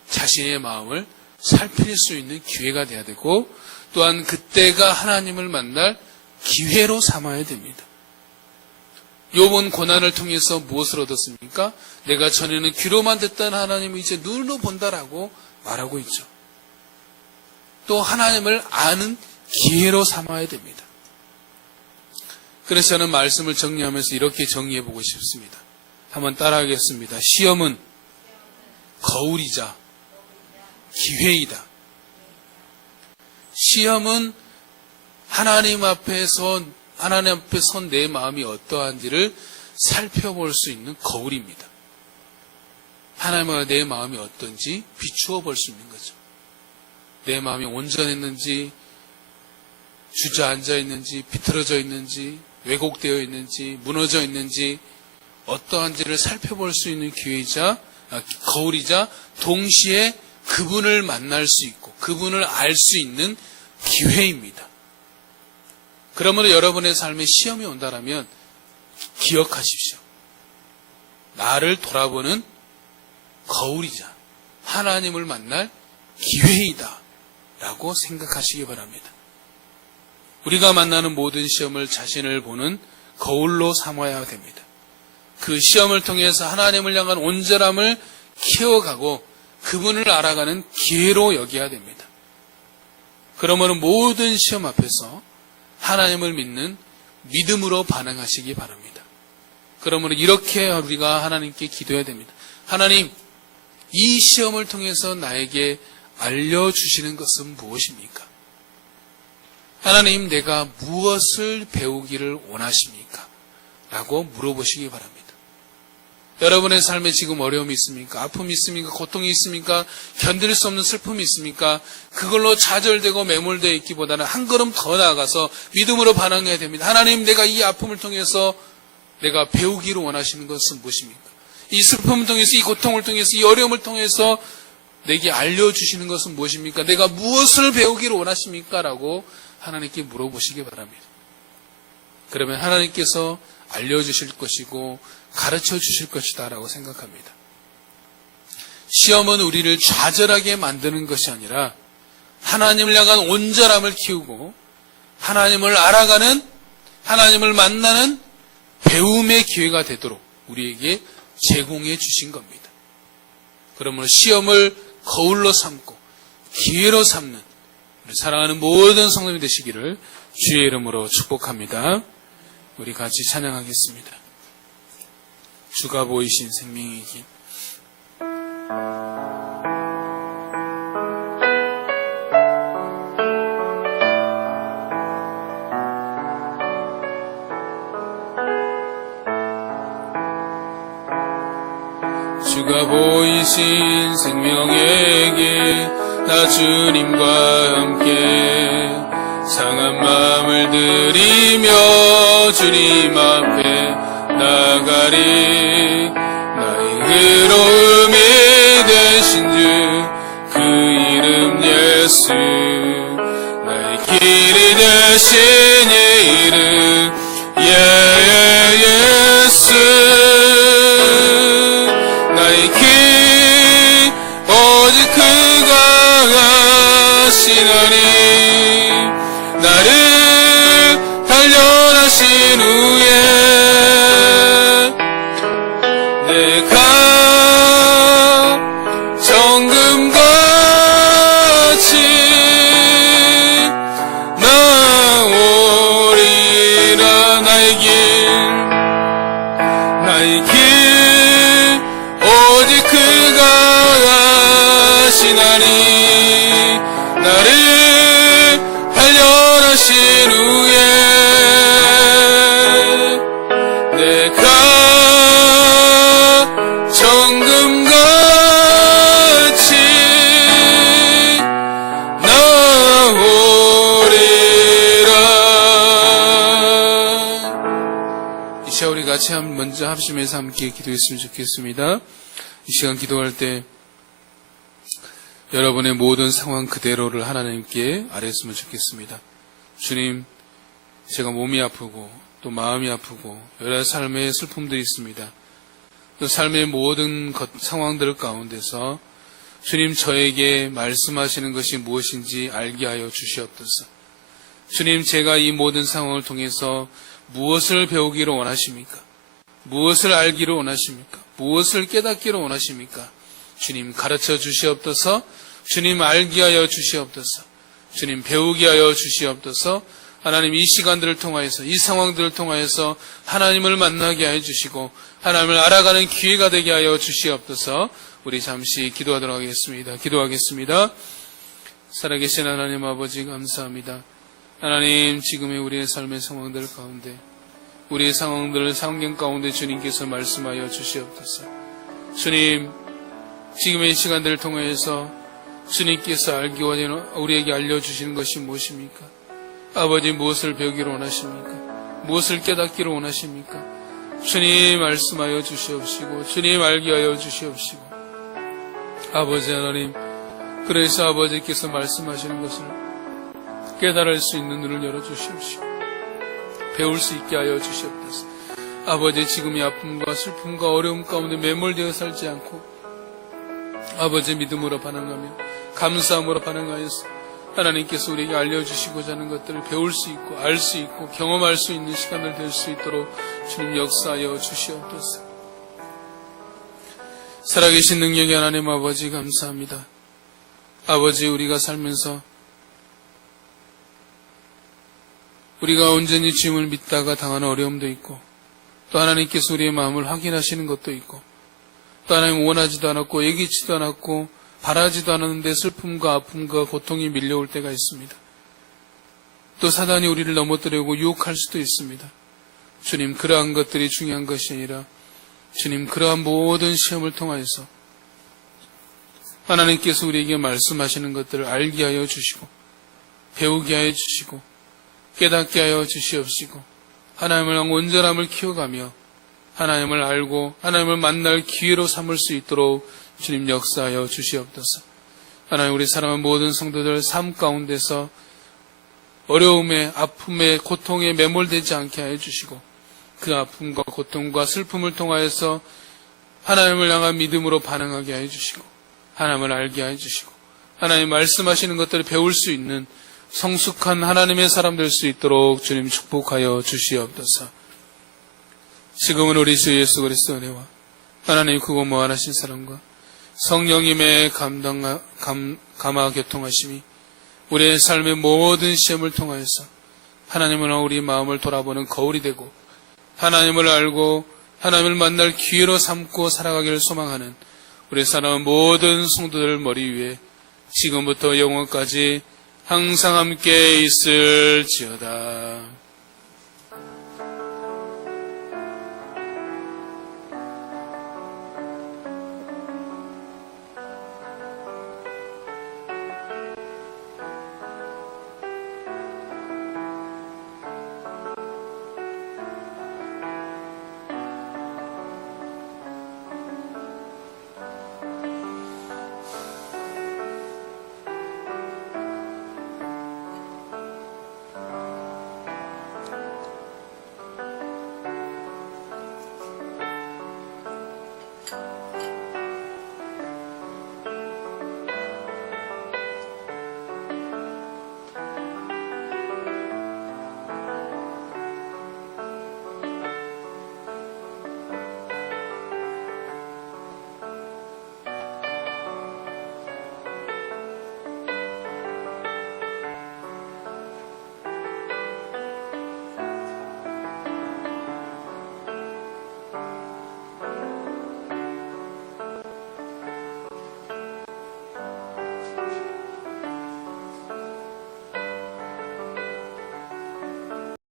자신의 마음을 살필 수 있는 기회가 되어야 되고, 또한 그때가 하나님을 만날 기회로 삼아야 됩니다. 욥은 고난을 통해서 무엇을 얻었습니까? 내가 전에는 귀로만 듣던 하나님을 이제 눈으로 본다라고 말하고 있죠. 또 하나님을 아는 기회로 삼아야 됩니다. 그래서 저는 말씀을 정리하면서 이렇게 정리해보고 싶습니다. 한번 따라하겠습니다. 시험은 거울이자 기회이다. 시험은 하나님 앞에 선 내 마음이 어떠한지를 살펴볼 수 있는 거울입니다. 하나님과 내 마음이 어떤지 비추어 볼 수 있는 거죠. 내 마음이 온전했는지, 주저앉아 있는지, 비틀어져 있는지, 왜곡되어 있는지, 무너져 있는지 어떠한지를 살펴볼 수 있는 거울이자 동시에 그분을 만날 수 있고 그분을 알 수 있는 기회입니다. 그러므로 여러분의 삶에 시험이 온다면 기억하십시오. 나를 돌아보는 거울이자 하나님을 만날 기회이다 라고 생각하시기 바랍니다. 우리가 만나는 모든 시험을 자신을 보는 거울로 삼아야 됩니다. 그 시험을 통해서 하나님을 향한 온전함을 키워가고 그분을 알아가는 기회로 여겨야 됩니다. 그러므로 모든 시험 앞에서 하나님을 믿는 믿음으로 반응하시기 바랍니다. 그러므로 이렇게 우리가 하나님께 기도해야 됩니다. 하나님, 이 시험을 통해서 나에게 알려주시는 것은 무엇입니까? 하나님, 내가 무엇을 배우기를 원하십니까? 라고 물어보시기 바랍니다. 여러분의 삶에 지금 어려움이 있습니까? 아픔이 있습니까? 고통이 있습니까? 견딜 수 없는 슬픔이 있습니까? 그걸로 좌절되고 매몰되어 있기보다는 한 걸음 더 나아가서 믿음으로 반응해야 됩니다. 하나님, 내가 이 아픔을 통해서 내가 배우기를 원하시는 것은 무엇입니까? 이 슬픔을 통해서, 이 고통을 통해서, 이 어려움을 통해서 내게 알려주시는 것은 무엇입니까? 내가 무엇을 배우기를 원하십니까? 라고 하나님께 물어보시기 바랍니다. 그러면 하나님께서 알려주실 것이고 가르쳐 주실 것이다 라고 생각합니다. 시험은 우리를 좌절하게 만드는 것이 아니라 하나님을 향한 온전함을 키우고 하나님을 알아가는, 하나님을 만나는 배움의 기회가 되도록 우리에게 제공해 주신 겁니다. 그러므로 시험을 거울로 삼고 기회로 삼는 우리 사랑하는 모든 성도님이 되시기를 주의 이름으로 축복합니다. 우리 같이 찬양하겠습니다. 주가 보이신 생명의 길. 주가 보이신 생명의 길, 나 주님과 함께 상한 마음을 들이며 주님 앞에 나가리. 나의 의로움이 되신 주 그 이름 예수, 나의 길이 되신 이 이름 예수. 나의 길 오직 그가 하시노니 나를 단련하신 후에 내가 합심해서 함께 기도했으면 좋겠습니다. 이 시간 기도할 때 여러분의 모든 상황 그대로를 하나님께 아뢰었으면 좋겠습니다. 주님, 제가 몸이 아프고 또 마음이 아프고 여러 삶의 슬픔들이 있습니다. 또 삶의 모든 상황들 가운데서 주님, 저에게 말씀하시는 것이 무엇인지 알게 하여 주시옵소서. 주님, 제가 이 모든 상황을 통해서 무엇을 배우기를 원하십니까? 무엇을 알기를 원하십니까? 무엇을 깨닫기를 원하십니까? 주님, 가르쳐 주시옵소서. 주님, 알게 하여 주시옵소서. 주님, 배우게 하여 주시옵소서. 하나님, 이 시간들을 통하여서, 이 상황들을 통하여서 하나님을 만나게 하여 주시고 하나님을 알아가는 기회가 되게 하여 주시옵소서. 우리 잠시 기도하도록 하겠습니다. 기도하겠습니다. 살아계신 하나님 아버지, 감사합니다. 하나님, 지금의 우리의 삶의 상황들 가운데, 우리의 상황들을 성경 가운데 주님께서 말씀하여 주시옵소서. 주님, 지금의 시간들을 통해서 주님께서 알기 원하는 우리에게 알려주시는 것이 무엇입니까? 아버지, 무엇을 배우기를 원하십니까? 무엇을 깨닫기를 원하십니까? 주님, 말씀하여 주시옵시고 주님, 알게 하여 주시옵시고 아버지 하나님, 그래서 아버지께서 말씀하시는 것을 깨달을 수 있는 눈을 열어주시옵시고 배울 수 있게 하여 주시옵소서. 아버지, 지금의 아픔과 슬픔과 어려움 가운데 매몰되어 살지 않고 아버지, 믿음으로 반응하며 감사함으로 반응하여서 하나님께서 우리에게 알려주시고자 하는 것들을 배울 수 있고 알 수 있고 경험할 수 있는 시간을 될 수 있도록 주님 역사하여 주시옵소서. 살아계신 능력의 하나님 아버지, 감사합니다. 아버지, 우리가 살면서 우리가 온전히 주님을 믿다가 당하는 어려움도 있고 또 하나님께서 우리의 마음을 확인하시는 것도 있고 또 하나님 원하지도 않았고 예기치도 않았고 바라지도 않았는데 슬픔과 아픔과 고통이 밀려올 때가 있습니다. 또 사단이 우리를 넘어뜨리고 유혹할 수도 있습니다. 주님, 그러한 것들이 중요한 것이 아니라 주님, 그러한 모든 시험을 통하여서 하나님께서 우리에게 말씀하시는 것들을 알게 하여 주시고 배우게 하여 주시고 깨닫게 하여 주시옵시고 하나님을 온전함을 키워가며 하나님을 알고 하나님을 만날 기회로 삼을 수 있도록 주님 역사하여 주시옵소서. 하나님, 우리 사랑하는 모든 성도들 삶 가운데서 어려움에 아픔에 고통에 매몰되지 않게 하여 주시고 그 아픔과 고통과 슬픔을 통하여서 하나님을 향한 믿음으로 반응하게 하여 주시고 하나님을 알게 하여 주시고 하나님 말씀하시는 것들을 배울 수 있는 성숙한 하나님의 사람 될 수 있도록 주님 축복하여 주시옵소서. 지금은 우리 주 예수 그리스도의 은혜와 하나님 크고 무한하신 사랑과 성령님의 감화 교통하심이 우리의 삶의 모든 시험을 통하여서 하나님을 우리 마음을 돌아보는 거울이 되고 하나님을 알고 하나님을 만날 기회로 삼고 살아가기를 소망하는 우리 사랑하는 모든 성도들 머리 위에 지금부터 영원까지 항상 함께 있을지어다.